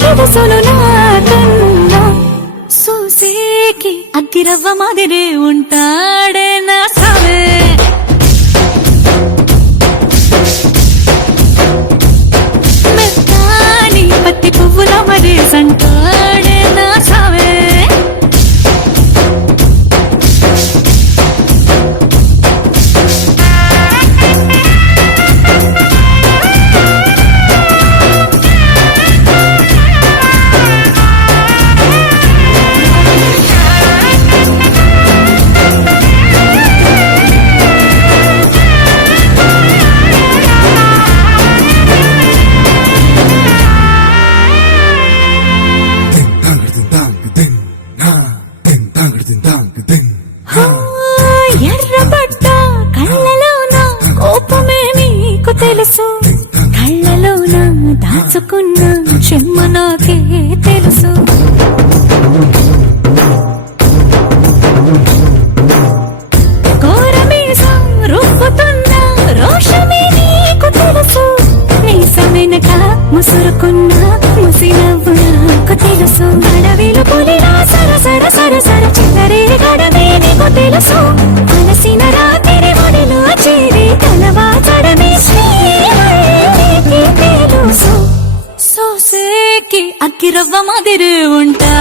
తెలుసులు నాకన్నా సూసేకి అగ్గిరవ్వ మాదిరే ఉంటాడే నా సావే మెత్తాని పత్తి పువ్వుల మరే సంటాడే నా సావే ఎర్రబడ్డ కళ్ళలోన కోపమే నీకు తెలుసు కళ్ళలోన దాచుకున్న చెమ్మ నాకే తెలుసు కోరమీసం రుబ్బుతున్న రోషమే నీకు తెలుసు నీసమెనక ముసురుకున్న ముసినవ్వు నాకు తెలుసు అడవిలో పులిలా సరసర సరసర చిల్లరే గడమే నీకు తెలుసు అలసిన రాత్రి ఒడిలో చేరి తలవాచడమే శ్రీకి తెలుసు సోసేకి అగ్గిరవ్వ మాదిరి ఉంటా